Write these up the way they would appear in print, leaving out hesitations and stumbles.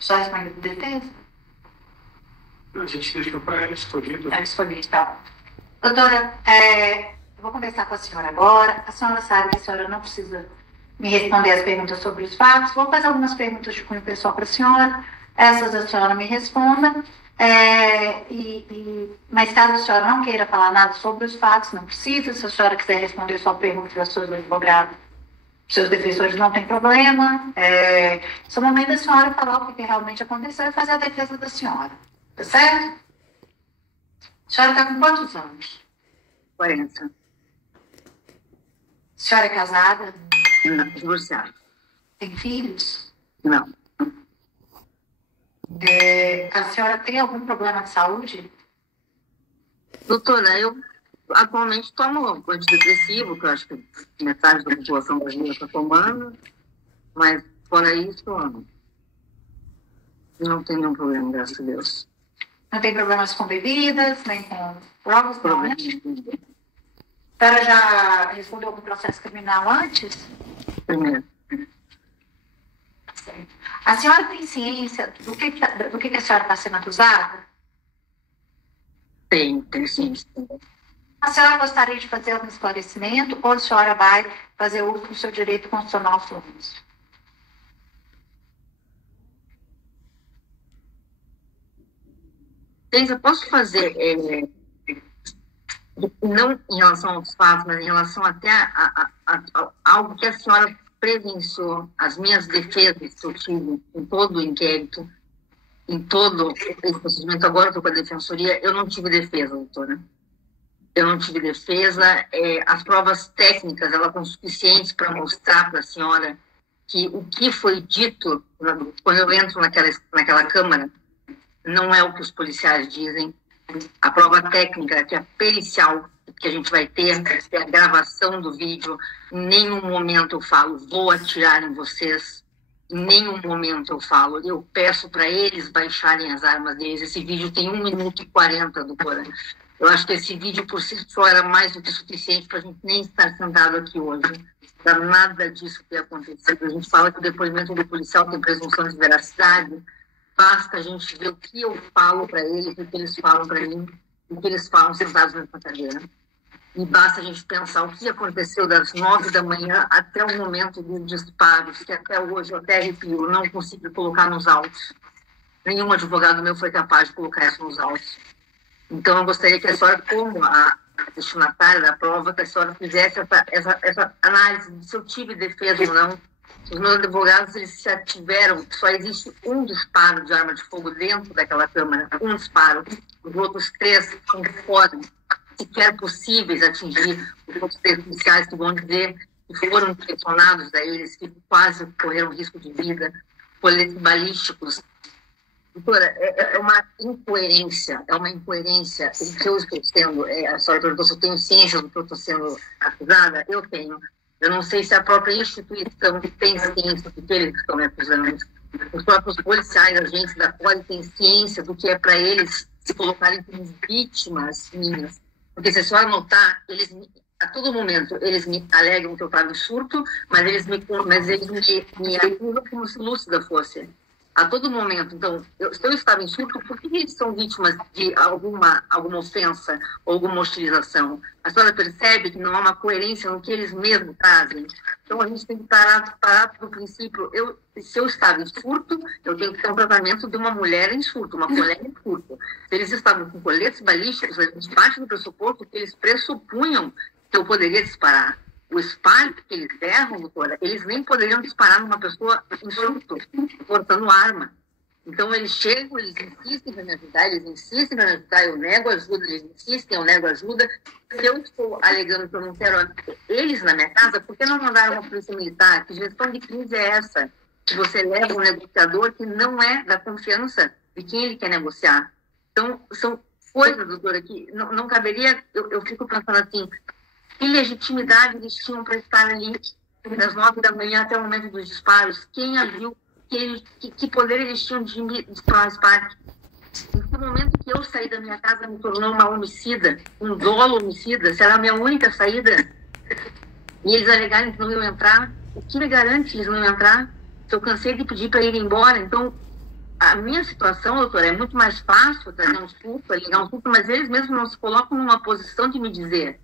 Só responde de defesa? A gente deixou para ela escolher. Ela escolher, tá. Doutora, eu vou conversar com a senhora agora. A senhora sabe que a senhora não precisa me responder as perguntas sobre os fatos. Vou fazer algumas perguntas de cunho pessoal para a senhora. Essas a senhora me responda. Mas caso a senhora não queira falar nada sobre os fatos, não precisa. Se a senhora quiser responder só perguntas das suas advogadas, seus defensores, não tem problema. Esse é o momento da senhora falar o que realmente aconteceu e fazer a defesa da senhora. Tá certo? A senhora está com quantos anos? 40. A senhora é casada? Não, divorciada. Tem filhos? Não. A senhora tem algum problema de saúde? Doutora, eu atualmente tomo antidepressivo, que eu acho que metade da população brasileira está tomando, mas fora isso, não tem nenhum problema, graças a Deus. Não tem problemas com bebidas, nem com drogas? Problema. A senhora já respondeu algum processo criminal antes? Primeiro. A senhora tem ciência do que a senhora está sendo acusada? Tem ciência. A senhora gostaria de fazer algum esclarecimento ou a senhora vai fazer uso do seu direito constitucional sobre isso? Eu posso fazer, não em relação aos fatos, mas em relação até a algo que a senhora presenciou, as minhas defesas que eu tive em todo o inquérito, em todo esse procedimento. Agora eu estou com a defensoria, eu não tive defesa, doutora. Eu não tive defesa. As provas técnicas, elas são suficientes para mostrar para a senhora que o que foi dito quando eu entro naquela câmara não é o que os policiais dizem. A prova técnica, que é a pericial, que a gente vai ter, é a gravação do vídeo. Em nenhum momento eu falo, vou atirar em vocês. Em nenhum momento eu falo. Eu peço para eles baixarem as armas deles. Esse vídeo tem 1 minuto e 40, doutora. Eu acho que esse vídeo por si só era mais do que suficiente para a gente nem estar sentado aqui hoje. Não nada disso ter acontecido. A gente fala que o depoimento do policial tem presunção de veracidade. Basta a gente ver o que eu falo para eles, o que eles falam para mim, o que eles falam sentados nessa cadeira. E basta a gente pensar o que aconteceu das 9 da manhã até o momento dos disparos, que até hoje eu até arrepio, não consigo colocar nos autos. Nenhum advogado meu foi capaz de colocar isso nos autos. Então eu gostaria que a senhora, como a destinatária da prova, que a senhora fizesse essa análise de se eu tive defesa ou não. Os meus advogados, eles já tiveram, só existe um disparo de arma de fogo dentro daquela câmara, um disparo. Os outros 3 não podem, sequer possíveis, atingir os outros 3 policiais que vão dizer que foram direcionados a eles, que quase correram risco de vida, coletes balísticos. Doutora, é uma incoerência, o que eu estou sendo, a senhora perguntou se eu tenho ciência do que eu estou sendo acusada, eu tenho. Eu não sei se a própria instituição tem ciência do que eles estão me acusando. Os próprios policiais, agentes da Poli, têm ciência do que é para eles se colocarem como vítimas minhas. Porque se a senhora notar, a todo momento, eles me alegam que eu estava em surto, mas eles me acusam como se lúcida fosse. A todo momento. Então, se eu estava em surto, por que eles são vítimas de alguma ofensa ou alguma hostilização? A senhora percebe que não há uma coerência no que eles mesmos trazem? Então, a gente tem que parar do princípio. Se eu estava em surto, eu tenho que ter um tratamento de uma mulher em surto, uma mulher em surto. Se eles estavam com coletes balísticos, a gente parte do pressuposto que eles pressupunham que eu poderia disparar. O SPAR que eles deram, doutora, eles nem poderiam disparar numa pessoa em surto, portando arma. Então, eles chegam, eles insistem para me ajudar, eu nego ajuda, eles insistem, eu nego ajuda. Se eu estou alegando que eu não quero eles na minha casa, por que não mandaram uma polícia militar? Que gestão de crise é essa? Que você leva um negociador que não é da confiança de quem ele quer negociar. Então, são coisas, doutora, que não caberia, eu fico pensando assim, que legitimidade eles tinham para estar ali das 9 da manhã até o momento dos disparos? Quem a viu? Que poder eles tinham de disparar o SPAC? Em que momento que eu saí da minha casa me tornou uma homicida, um dolo homicida? Será a minha única saída? E eles alegarem que não iam entrar? O que me garante que eles não iam entrar? Se eu cansei de pedir para ir embora, então a minha situação, doutora, é muito mais fácil trazer um surto, ligar um surto, mas eles mesmos não se colocam numa posição de me dizer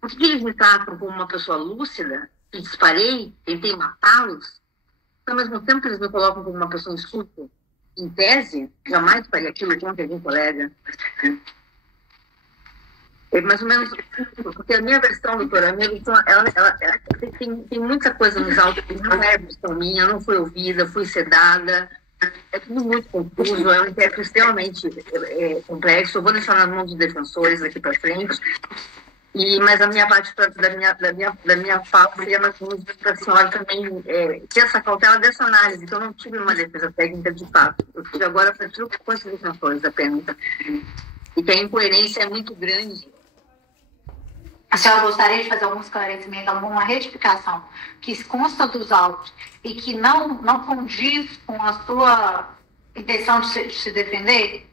por que eles me tratam como uma pessoa lúcida, que disparei, tentei matá-los, ao mesmo tempo que eles me colocam como uma pessoa em surto. Em tese, jamais faria aquilo contra algum colega. É mais ou menos porque a minha versão, doutora, a minha versão, ela tem muita coisa nos autos que não é a versão minha, não foi ouvida, fui sedada, é tudo muito confuso, é um inquérito extremamente complexo. Eu vou deixar nas mãos dos defensores aqui para frente, mas a minha parte da minha fala seria mais ou menos para a senhora também ter essa cautela dessa análise, que eu não tive uma defesa técnica de fato, eu tive agora para tirar com os defensores apenas, e que a incoerência é muito grande. A senhora gostaria de fazer algum esclarecimento, alguma retificação que consta dos autos e que não condiz com a sua intenção de se defender?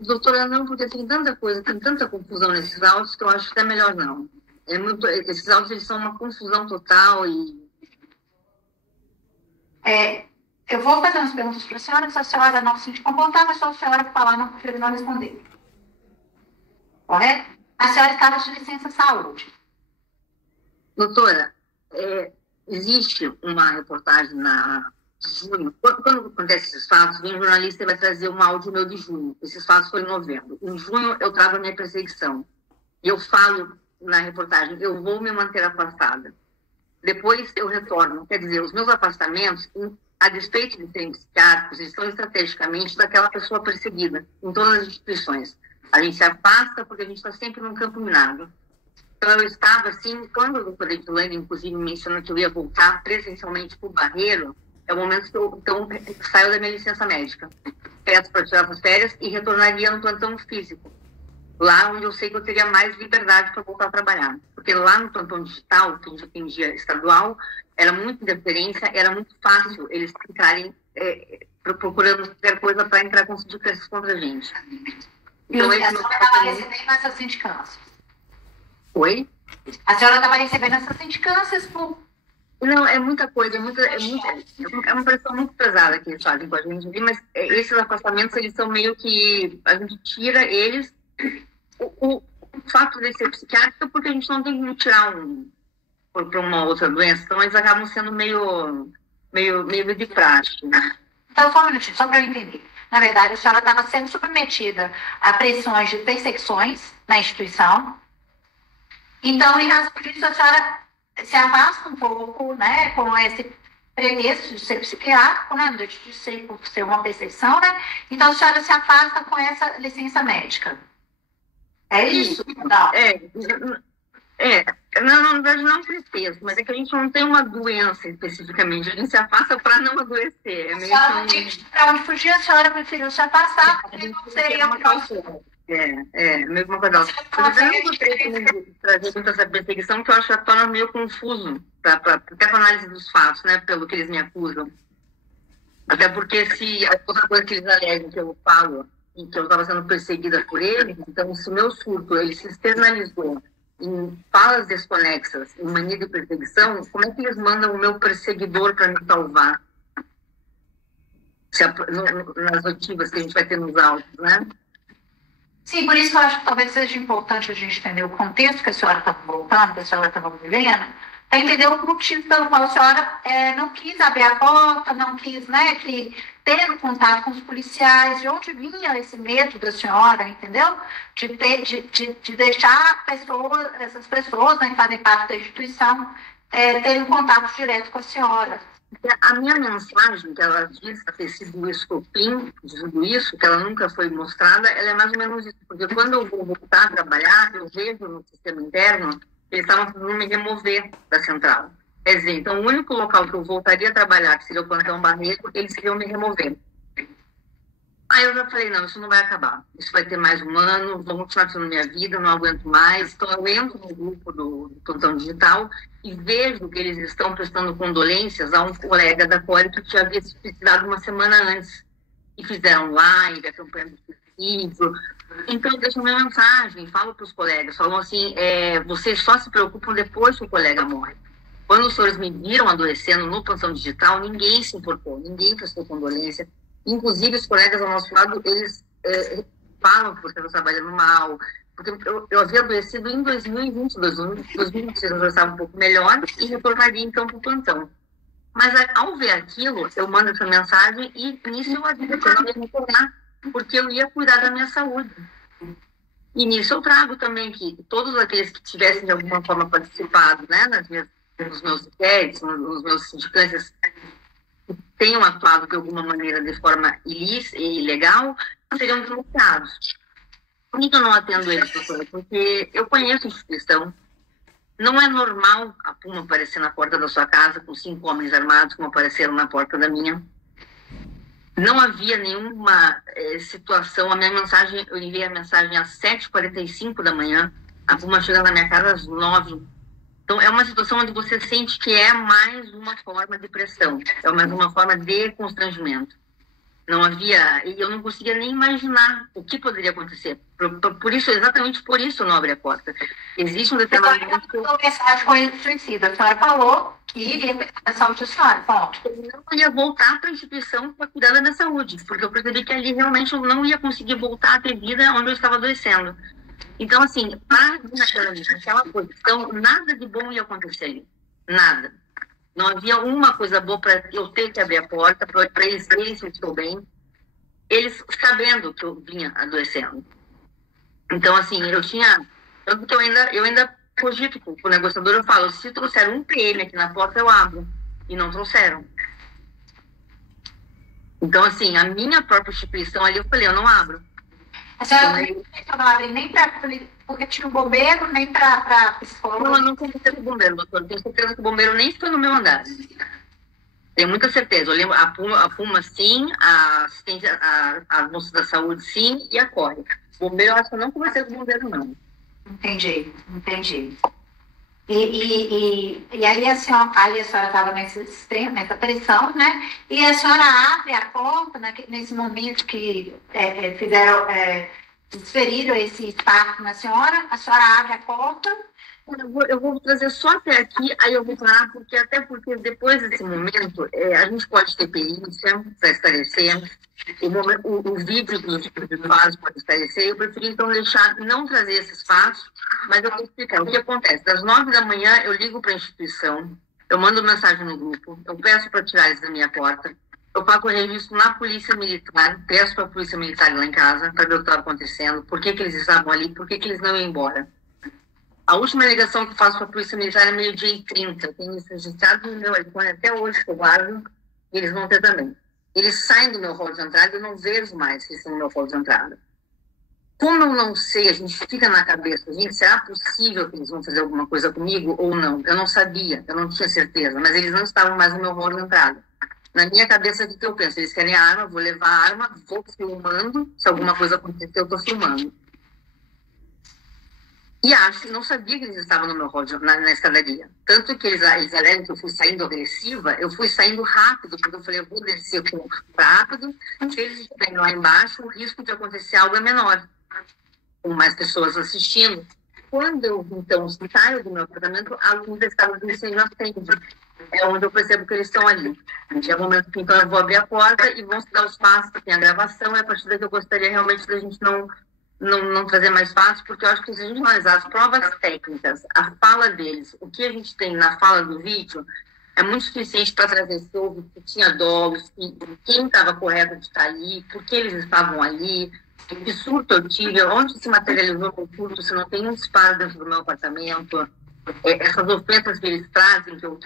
Doutora, não, porque tem tanta coisa, tem tanta confusão nesses autos que eu acho que é melhor não. Esses autos eles são uma confusão total e... Eu vou fazer umas perguntas para a senhora, se a senhora não se sentir confortável, é só a senhora falar, não prefiro não responder. Correto? A senhora estava de licença saúde. Doutora, existe uma reportagem na junho. Quando acontecem esses fatos, vem um jornalista e vai trazer um áudio meu de junho. Esses fatos foram em novembro. Em junho, eu trago a minha perseguição. E eu falo na reportagem, eu vou me manter afastada. Depois, eu retorno. Quer dizer, os meus afastamentos, a despeito de serem psiquiátricos, estão estrategicamente daquela pessoa perseguida em todas as instituições. A gente se afasta porque a gente está sempre num campo minado. Então, eu estava assim, quando o doutor Edilane, inclusive, mencionou que eu ia voltar presencialmente para o Barreiro, é o momento que eu saio da minha licença médica. Peço para tirar as férias e retornaria no plantão físico. Lá onde eu sei que eu teria mais liberdade para voltar a trabalhar. Porque lá no plantão digital, que a gente atendia estadual, era muita interferência, era muito fácil eles ficarem procurando qualquer coisa para entrar com sindicâncias contra a gente. Então, a senhora estava recebendo essas sindicâncias? Oi? A senhora estava recebendo essas sindicâncias por... Não, é muita coisa, é uma pressão muito pesada que eles fazem com a gente, mas esses afastamentos, eles são meio que, a gente tira eles, o fato de ser psiquiátrico é porque a gente não tem que tirar para uma outra doença, então eles acabam sendo meio de praxe, né? Então, só um minutinho, só para eu entender. Na verdade, a senhora estava sendo submetida a pressões de perseguições na instituição. Então, em razão disso, a senhora se afasta um pouco, né, com esse pretexto de ser psiquiátrico, né, de ser por ser uma perseguição, né? Então, a senhora se afasta com essa licença médica. É isso? Não. Não, na verdade não pretexto, mas é que a gente não tem uma doença especificamente, a gente se afasta para não adoecer. Para onde fugir, a senhora preferiu se afastar, porque não seria uma coisa. Mesma coisa. Eu não gostei de trazer muito essa perseguição, que eu acho que torna meio confuso, até para análise dos fatos, né, pelo que eles me acusam. Até porque se a outra coisa que eles alegam que eu falo, e que eu estava sendo perseguida por eles, então se o meu surto ele se externalizou em falas desconexas, em mania de perseguição, como é que eles mandam o meu perseguidor para me salvar? Nas oitivas que a gente vai ter nos autos, né? Sim, por isso que eu acho que talvez seja importante a gente entender o contexto que a senhora estava voltando, que a senhora estava vivendo, para entender o motivo pelo qual a senhora não quis abrir a porta, não quis, né, ter contato com os policiais, de onde vinha esse medo da senhora, entendeu? De deixar essas pessoas, né, que fazem parte da instituição, terem contato direto com a senhora. A minha mensagem, que ela diz ter sido o estopim de tudo isso, que ela nunca foi mostrada, ela é mais ou menos isso. Porque quando eu vou voltar a trabalhar, eu vejo no sistema interno, eles estavam tentando me remover da central. Quer dizer, então o único local que eu voltaria a trabalhar, que seria o plantão Barreiro, eles iriam me remover. Aí eu já falei, não, isso não vai acabar. Isso vai ter mais um ano, vou continuar fazendo minha vida, não aguento mais. Então eu entro no grupo do plantão digital e vejo que eles estão prestando condolências a um colega da Cori que já havia se suicidado uma semana antes. E fizeram live, a campanha do suicídio. Então eu deixo minha mensagem, falo para os colegas, falam assim, vocês só se preocupam depois que o colega morre. Quando os senhores me viram adoecendo no plantão digital, ninguém se importou, ninguém prestou condolência. Inclusive, os colegas ao nosso lado, eles falam que você está trabalhando mal, porque eu havia adoecido em 2020, 2023 eu já estava um pouco melhor e retornaria então para o plantão. Mas ao ver aquilo, eu mando essa mensagem e nisso eu aviso que eu não ia retornar, porque eu ia cuidar da minha saúde. E nisso eu trago também que todos aqueles que tivessem de alguma forma participado, né, nos meus inquéritos, nos meus sindicâncias, que tenham atuado de alguma maneira de forma ilícita e ilegal, seriam denunciados. Por que eu não atendo eles, doutora? Porque eu conheço a instituição. Não é normal a Puma aparecer na porta da sua casa com 5 homens armados, como apareceram na porta da minha. Não havia nenhuma situação. A minha mensagem, eu enviei a mensagem às 7h45 da manhã. A Puma chega na minha casa às 9h. Então, é uma situação onde você sente que é mais uma forma de pressão. É mais uma forma de constrangimento. Não havia, e eu não conseguia nem imaginar o que poderia acontecer. Por isso, exatamente por isso, eu não abri a porta. Existe um determinado momento que eu... A mensagem foi suicida. A senhora falou que iria começar o dicionário, ponto. Eu não ia voltar para a instituição para cuidar da minha saúde, porque eu percebi que ali realmente eu não ia conseguir voltar a ter vida onde eu estava adoecendo. Então, assim, naquela posição, nada de bom ia acontecer ali. Nada. Não havia uma coisa boa para eu ter que abrir a porta, para eles verem se eu estou bem. Eles sabendo que eu vinha adoecendo. Então, assim, eu tinha... Tanto que eu ainda cogito com o negociador, eu falo, se trouxeram um PM aqui na porta, eu abro. E não trouxeram. Então, assim, a minha própria instituição ali, eu falei, eu não abro. A senhora não abre nem para... Porque tinha um bombeiro, nem para psicólogo. Não, eu não conversei com o bombeiro, doutor. Tenho certeza que o bombeiro nem foi no meu andar. Tenho muita certeza. Eu lembro a Puma sim, a assistência, a moça da saúde sim, e a Corre. O bombeiro, eu acho que eu não conversei com o bombeiro, não. Entendi. E aí a senhora estava nessa pressão, né? E a senhora abre a porta nesse momento que desferiram esse parto na senhora, a senhora abre a porta. Eu vou trazer só até aqui, aí eu vou parar, porque depois desse momento, a gente pode ter perícia para esclarecer, o vídeo dos fatos pode esclarecer, eu preferi então não trazer esses fatos, mas eu vou explicar o que acontece. Das 9 da manhã, eu ligo para a instituição, eu mando mensagem no grupo, eu peço para tirar eles da minha porta, eu pago o registro na Polícia Militar, peço para a Polícia Militar ir lá em casa para ver o que estava acontecendo, por que eles estavam ali, por que eles não iam embora. A última ligação que eu faço para a Polícia Militar é 12h30. Tenho isso registrado no meu iPhone até hoje, que eu guardo, e eles vão ter também. Eles saem do meu hall de entrada, eu não vejo mais que eles estão no meu hall de entrada. Como eu não sei, a gente fica na cabeça, gente, será possível que eles vão fazer alguma coisa comigo ou não? Eu não sabia, eu não tinha certeza, mas eles não estavam mais no meu hall de entrada. Na minha cabeça, o que eu penso? Eles querem a arma, vou levar a arma, vou filmando, se alguma coisa acontecer, eu estou filmando. E não sabia que eles estavam no meu hall na escadaria. Tanto que eles alegam que eu fui saindo agressiva, eu fui saindo rápido, porque eu falei, eu vou descer rápido, se eles estiverem lá embaixo, o risco de acontecer algo é menor, com mais pessoas assistindo. Quando eu, então, saio do meu apartamento, a luz da escada do incêndio acende. É onde eu percebo que eles estão ali. É o momento que, então, eu vou abrir a porta e vão se dar os passos, tem a gravação, e a partir daí eu gostaria realmente da gente não trazer mais fácil, porque eu acho que se a gente analisar as provas técnicas, a fala deles, o que a gente tem na fala do vídeo, é muito suficiente para trazer sobre que tinha dólares, quem estava correto de estar ali, por que eles estavam ali, que surto eu tive, onde se materializou o surto, se não tem um disparo dentro do meu apartamento, essas ofensas que eles trazem, que eu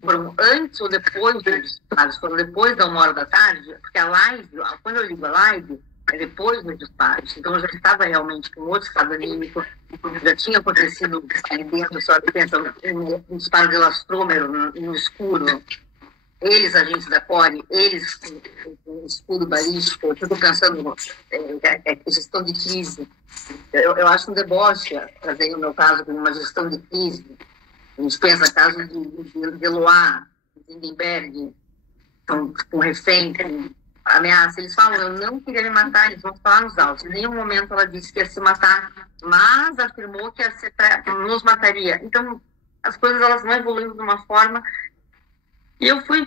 foram antes ou depois dos disparos, foram depois da 1h da tarde, porque a live, quando eu ligo a live, é depois dos disparos. Então, eu já estava realmente com outro estado anímico, já tinha acontecido ali dentro, só pensa, um disparo de lastrômero no escuro, eles, agentes da CORE, eles com escudo balístico, eu estou pensando gestão de crise. Eu acho um deboche trazer o meu caso como uma gestão de crise. A gente pensa caso de Eloá, de Lindenberg, com refém, com ameaça. Eles falam, eu não queria me matar, eles vão falar nos autos. Em nenhum momento ela disse que ia se matar, mas afirmou que nos mataria. Então, as coisas elas vão evoluindo de uma forma. E eu fui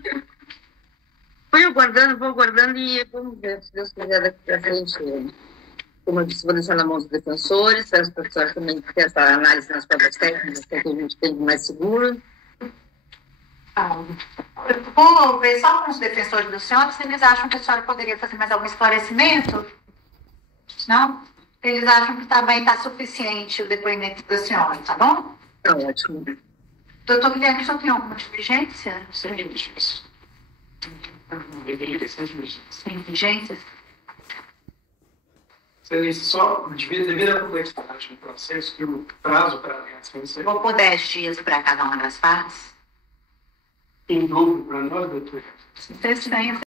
aguardando, vou aguardando e vamos ver, se Deus quiser, daqui para frente. Como eu disse, vou deixar na mão dos defensores, para os professores também ter essa análise nas provas técnicas, que a gente tem mais seguro. Eu vou ver só com os defensores do senhor se eles acham que a senhora poderia fazer mais algum esclarecimento. Não? Eles acham que também está suficiente o depoimento da senhora, tá bom? Tá ótimo. Doutor Guilherme, o senhor tem alguma diligência? Sem diligências. Deveria sem diligências. Sem diligências? Só devido à complexidade do processo e o prazo para a reação. Vou pôr 10 dias para cada uma das partes? Em dobro para nós, doutor. Vocês têm